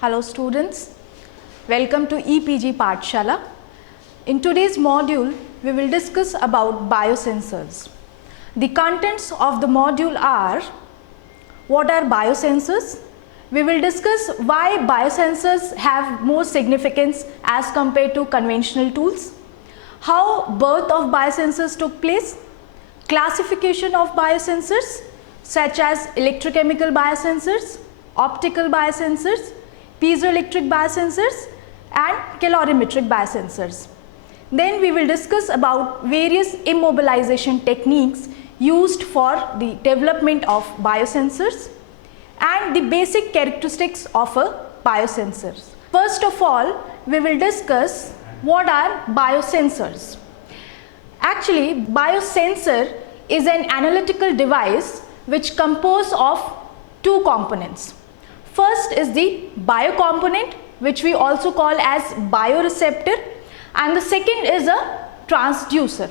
Hello students, welcome to EPG Pathshala. In today's module, we will discuss about biosensors. The contents of the module are: what are biosensors? We will discuss why biosensors have more significance as compared to conventional tools, how birth of biosensors took place, classification of biosensors such as electrochemical biosensors, optical biosensors, piezoelectric biosensors and calorimetric biosensors. Then we will discuss about various immobilization techniques used for the development of biosensors and the basic characteristics of a biosensor. First of all, we will discuss what are biosensors. Actually, biosensor is an analytical device which composed of two components. First is the biocomponent, which we also call as bioreceptor, and the second is a transducer.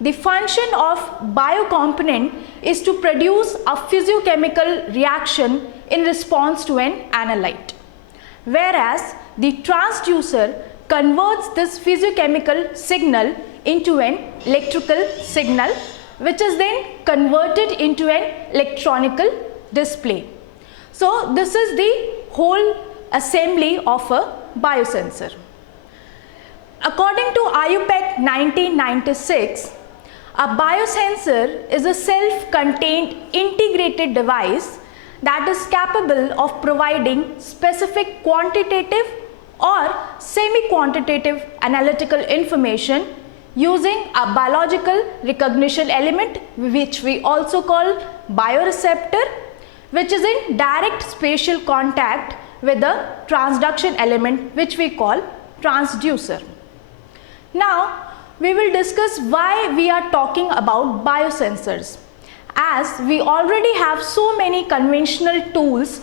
The function of biocomponent is to produce a physiochemical reaction in response to an analyte, whereas the transducer converts this physiochemical signal into an electrical signal, which is then converted into an electronical display. So this is the whole assembly of a biosensor. According to IUPAC 1996, a biosensor is a self-contained integrated device that is capable of providing specific quantitative or semi-quantitative analytical information using a biological recognition element, which we also call bioreceptor, which is in direct spatial contact with the transduction element, which we call transducer. Now, we will discuss why we are talking about biosensors, as we already have so many conventional tools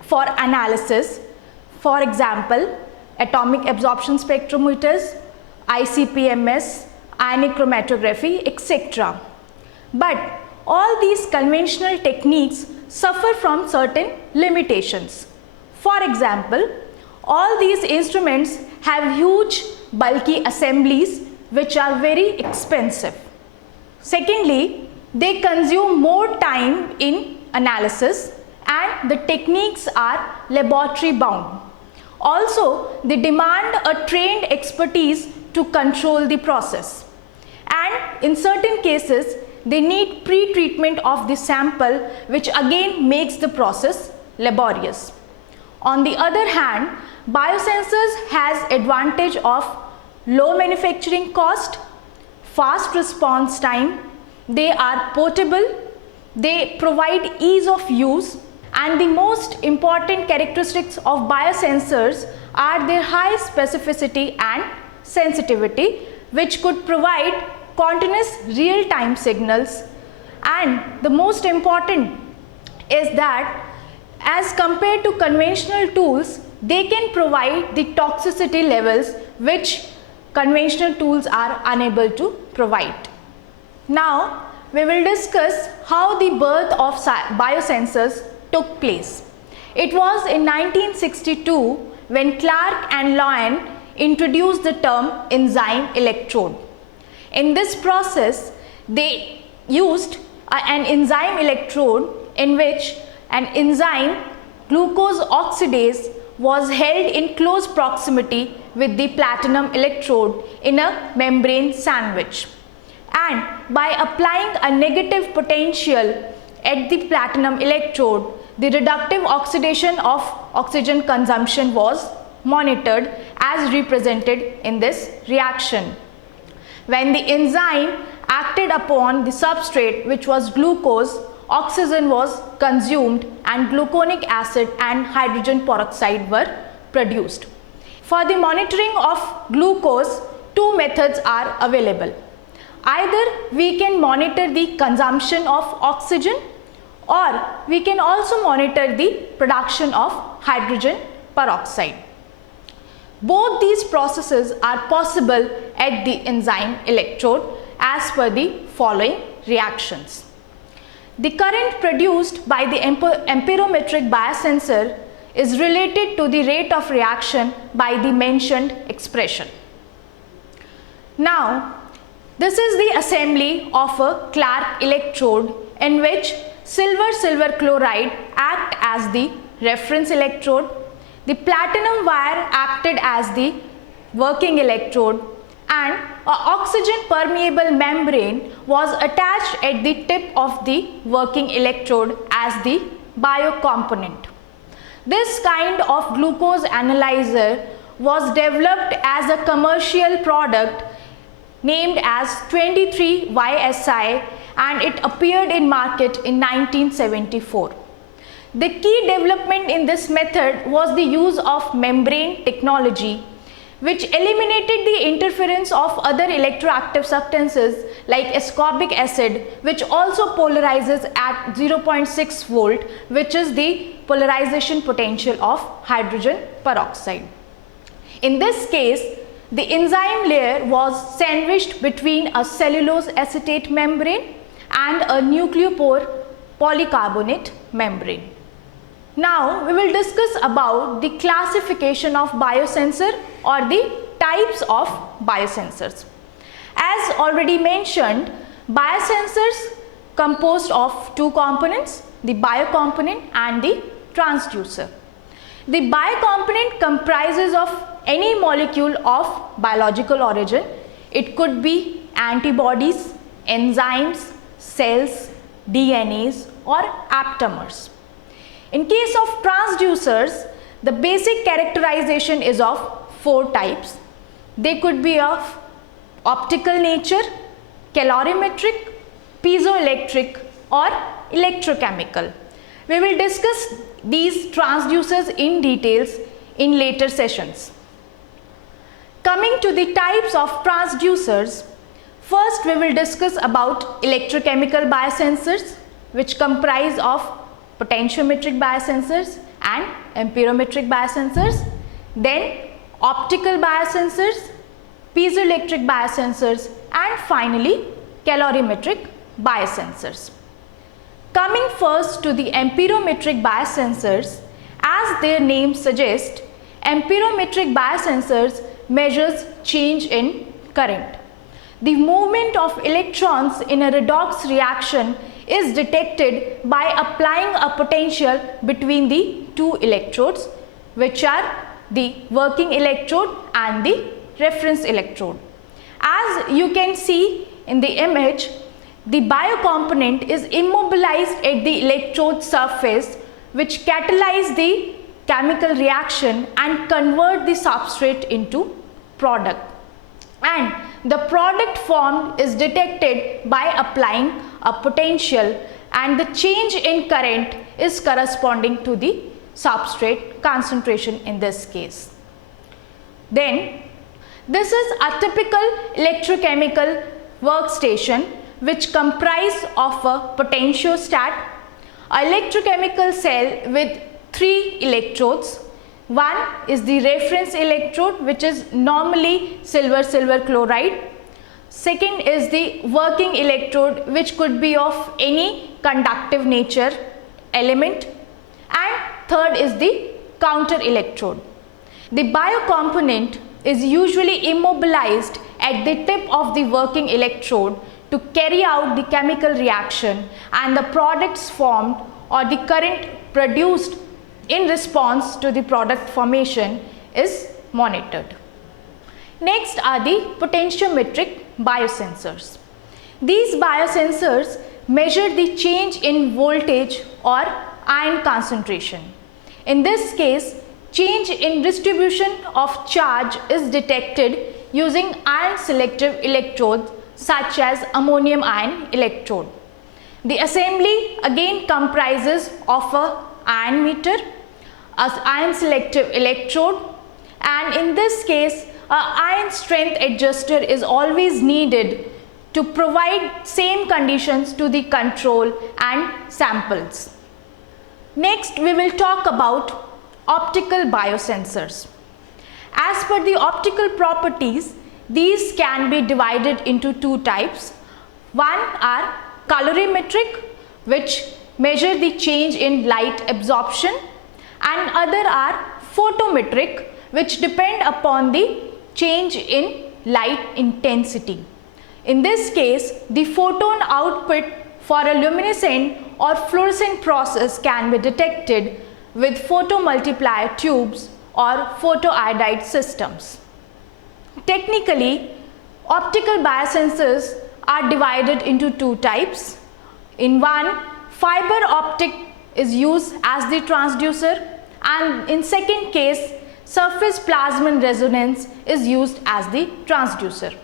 for analysis. For example, atomic absorption spectrometers, ICP-MS, ionic chromatography, etc. But all these conventional techniques suffer from certain limitations. For example, all these instruments have huge bulky assemblies which are very expensive. Secondly, they consume more time in analysis and the techniques are laboratory bound. Also, they demand a trained expertise to control the process, and in certain cases they need pre-treatment of the sample, which again makes the process laborious. On the other hand, biosensors has advantage of low manufacturing cost, fast response time, they are portable, they provide ease of use, and the most important characteristics of biosensors are their high specificity and sensitivity, which could provide continuous real-time signals, and the most important is that as compared to conventional tools, they can provide the toxicity levels which conventional tools are unable to provide. Now, we will discuss how the birth of biosensors took place. It was in 1962 when Clark and Lyon introduced the term enzyme electrode. In this process, they used an enzyme electrode in which an enzyme, glucose oxidase, was held in close proximity with the platinum electrode in a membrane sandwich. And by applying a negative potential at the platinum electrode, the reductive oxidation of oxygen consumption was monitored as represented in this reaction. When the enzyme acted upon the substrate, which was glucose, oxygen was consumed and gluconic acid and hydrogen peroxide were produced. For the monitoring of glucose, two methods are available. Either we can monitor the consumption of oxygen, or we can also monitor the production of hydrogen peroxide. Both these processes are possible at the enzyme electrode as per the following reactions. The current produced by the amperometric biosensor is related to the rate of reaction by the mentioned expression. Now, this is the assembly of a Clark electrode in which silver chloride act as the reference electrode, the platinum wire acted as the working electrode, and an oxygen permeable membrane was attached at the tip of the working electrode as the biocomponent. This kind of glucose analyzer was developed as a commercial product named as 23YSI, and it appeared in market in 1974. The key development in this method was the use of membrane technology, which eliminated the interference of other electroactive substances like ascorbic acid, which also polarizes at 0.6 volt, which is the polarization potential of hydrogen peroxide. In this case, the enzyme layer was sandwiched between a cellulose acetate membrane and a nucleophore polycarbonate membrane. Now we will discuss about the classification of biosensor or the types of biosensors. As already mentioned, biosensors composed of two components, the biocomponent and the transducer. The biocomponent comprises of any molecule of biological origin. It could be antibodies, enzymes, cells, DNAs or aptamers. In case of transducers, the basic characterization is of four types. They could be of optical nature, calorimetric, piezoelectric or electrochemical. We will discuss these transducers in details in later sessions. Coming to the types of transducers, first we will discuss about electrochemical biosensors, which comprise of potentiometric biosensors and amperometric biosensors, then optical biosensors, piezoelectric biosensors and finally calorimetric biosensors. Coming first to the amperometric biosensors, as their name suggests, amperometric biosensors measures change in current. The movement of electrons in a redox reaction is detected by applying a potential between the two electrodes, which are the working electrode and the reference electrode. As you can see in the image, the biocomponent is immobilized at the electrode surface, which catalyze the chemical reaction and convert the substrate into product, and the product formed is detected by applying a potential, and the change in current is corresponding to the substrate concentration in this case. Then this is a typical electrochemical workstation which comprise of a potentiostat, a electrochemical cell with 3 electrodes. One is the reference electrode, which is normally silver chloride. Second is the working electrode, which could be of any conductive nature element, and third is the counter electrode. The biocomponent is usually immobilized at the tip of the working electrode to carry out the chemical reaction, and the products formed or the current produced in response to the product formation is monitored. Next are the potentiometric biosensors. These biosensors measure the change in voltage or ion concentration. In this case, change in distribution of charge is detected using ion selective electrodes such as ammonium ion electrode. The assembly again comprises of a ion meter, an ion selective electrode, and in this case an ion strength adjuster is always needed to provide same conditions to the control and samples. Next we will talk about optical biosensors. As per the optical properties, these can be divided into two types. One are colorimetric, which measure the change in light absorption, and other are photometric, which depend upon the change in light intensity. In this case, the photon output for a luminescent or fluorescent process can be detected with photomultiplier tubes or photoiodide systems. Technically, optical biosensors are divided into two types. In one, fiber optic is used as the transducer, and in second case, surface plasmon resonance is used as the transducer.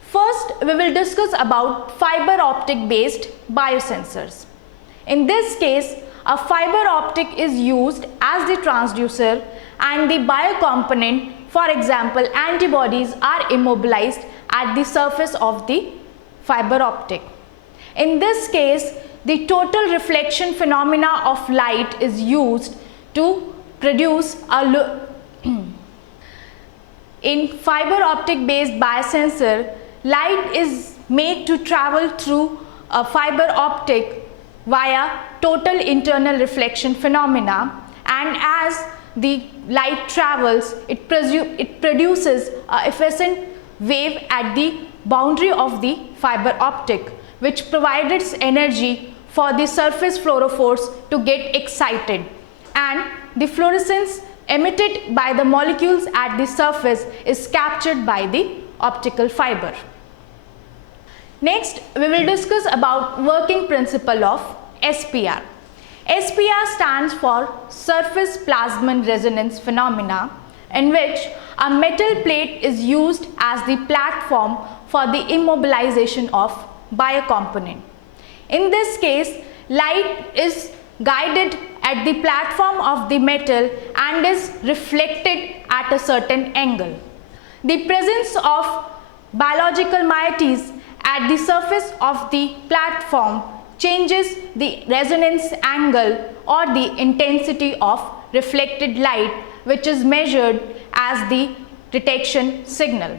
First, we will discuss about fiber optic based biosensors. In this case, a fiber optic is used as the transducer and the biocomponent, for example antibodies, are immobilized at the surface of the fiber optic. In this case, the total reflection phenomena of light is used to produce a in fiber optic based biosensor, light is made to travel through a fiber optic via total internal reflection phenomena, and as the light travels, it produces a effervescent wave at the boundary of the fiber optic, which provides energy for the surface fluorophores to get excited, and the fluorescence emitted by the molecules at the surface is captured by the optical fiber. Next, we will discuss about working principle of SPR. SPR stands for surface plasmon resonance phenomena, in which a metal plate is used as the platform for the immobilization of biocomponent. In this case, light is guided at the platform of the metal and is reflected at a certain angle. The presence of biological moieties at the surface of the platform changes the resonance angle or the intensity of reflected light, which is measured as the detection signal.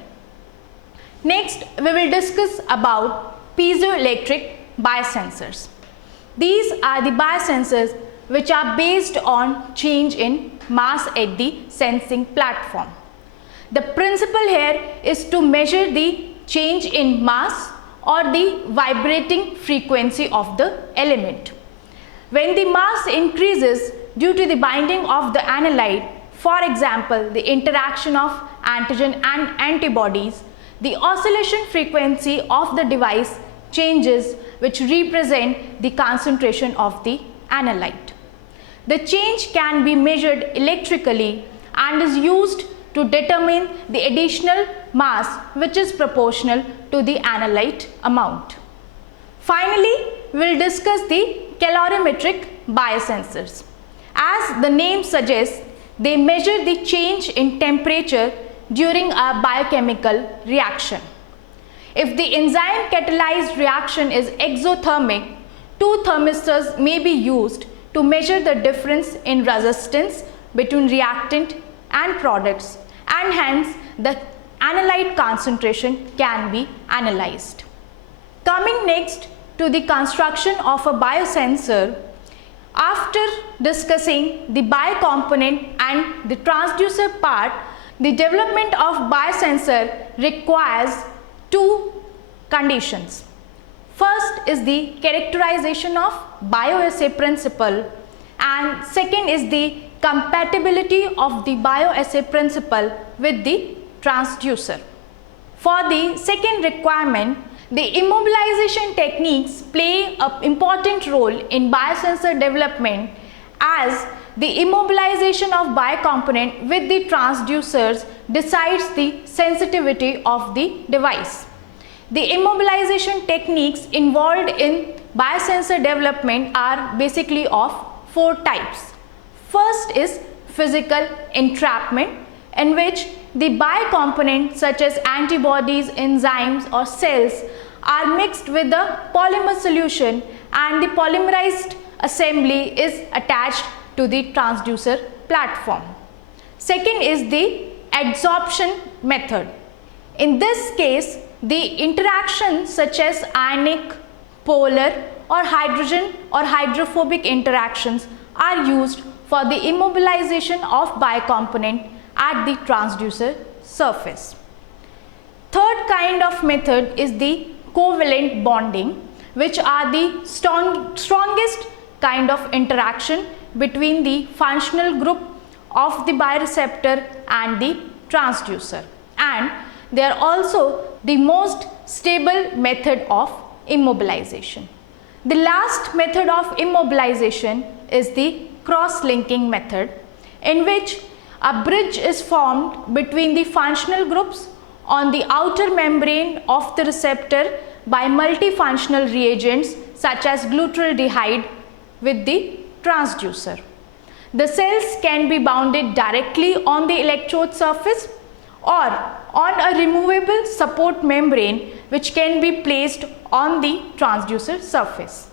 Next, we will discuss about piezoelectric biosensors. These are the biosensors which are based on change in mass at the sensing platform. The principle here is to measure the change in mass or the vibrating frequency of the element. When the mass increases due to the binding of the analyte, for example the interaction of antigen and antibodies, the oscillation frequency of the device changes, which represent the concentration of the analyte. The change can be measured electrically and is used to determine the additional mass, which is proportional to the analyte amount. Finally, we will discuss the calorimetric biosensors. As the name suggests, they measure the change in temperature during a biochemical reaction. If the enzyme catalyzed reaction is exothermic, two thermistors may be used to measure the difference in resistance between reactant and products, and hence the analyte concentration can be analyzed. Coming next to the construction of a biosensor, after discussing the biocomponent and the transducer part, the development of biosensor requires two conditions. First is the characterization of bioassay principle, and second is the compatibility of the bioassay principle with the transducer. For the second requirement, the immobilization techniques play an important role in biosensor development, as the immobilization of biocomponent with the transducers decides the sensitivity of the device. The immobilization techniques involved in biosensor development are basically of four types. First is physical entrapment, in which the biocomponents such as antibodies, enzymes or cells are mixed with the polymer solution, and the polymerized assembly is attached to the transducer platform. Second is the adsorption method. In this case, the interactions such as ionic, polar or hydrogen or hydrophobic interactions are used for the immobilization of biocomponent at the transducer surface. Third kind of method is the covalent bonding, which are the strongest kind of interaction between the functional group of the bioreceptor and the transducer, and they are also the most stable method of immobilization. The last method of immobilization is the cross-linking method, in which a bridge is formed between the functional groups on the outer membrane of the receptor by multifunctional reagents such as glutaraldehyde with the transducer. The cells can be bounded directly on the electrode surface or on a removable support membrane which can be placed on the transducer surface.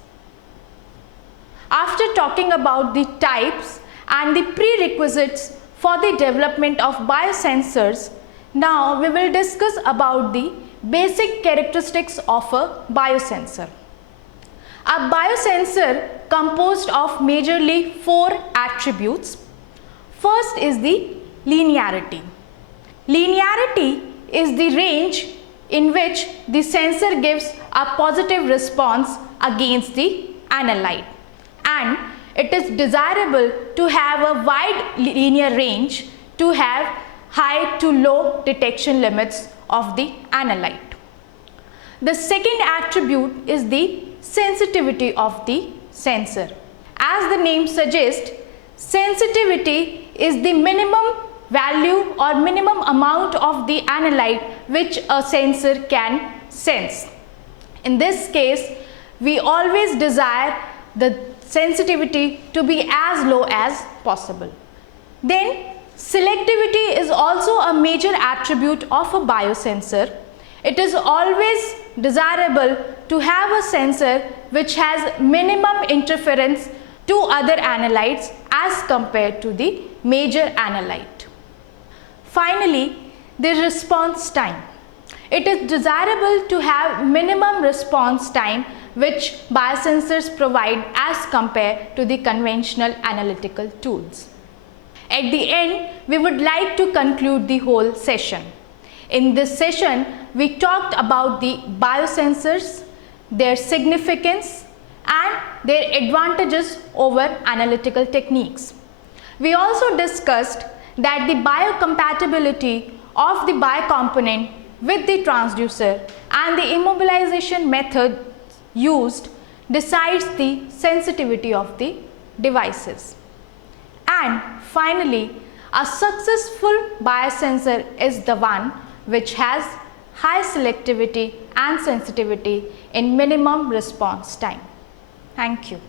After talking about the types and the prerequisites for the development of biosensors, now we will discuss about the basic characteristics of a biosensor. A biosensor composed of majorly 4 attributes. First is the linearity. Linearity is the range in which the sensor gives a positive response against the analyte, and it is desirable to have a wide linear range to have high to low detection limits of the analyte. The second attribute is the sensitivity of the sensor. As the name suggests, sensitivity is the minimum value or minimum amount of the analyte which a sensor can sense. In this case, we always desire the sensitivity to be as low as possible. Then selectivity is also a major attribute of a biosensor. It is always desirable to have a sensor which has minimum interference to other analytes as compared to the major analyte. Finally, the response time. It is desirable to have minimum response time which biosensors provide as compared to the conventional analytical tools. At the end, we would like to conclude the whole session. In this session, we talked about the biosensors, their significance and their advantages over analytical techniques. We also discussed that the biocompatibility of the biocomponent with the transducer and the immobilization method used decides the sensitivity of the devices. And finally, a successful biosensor is the one which has high selectivity and sensitivity in minimum response time. Thank you.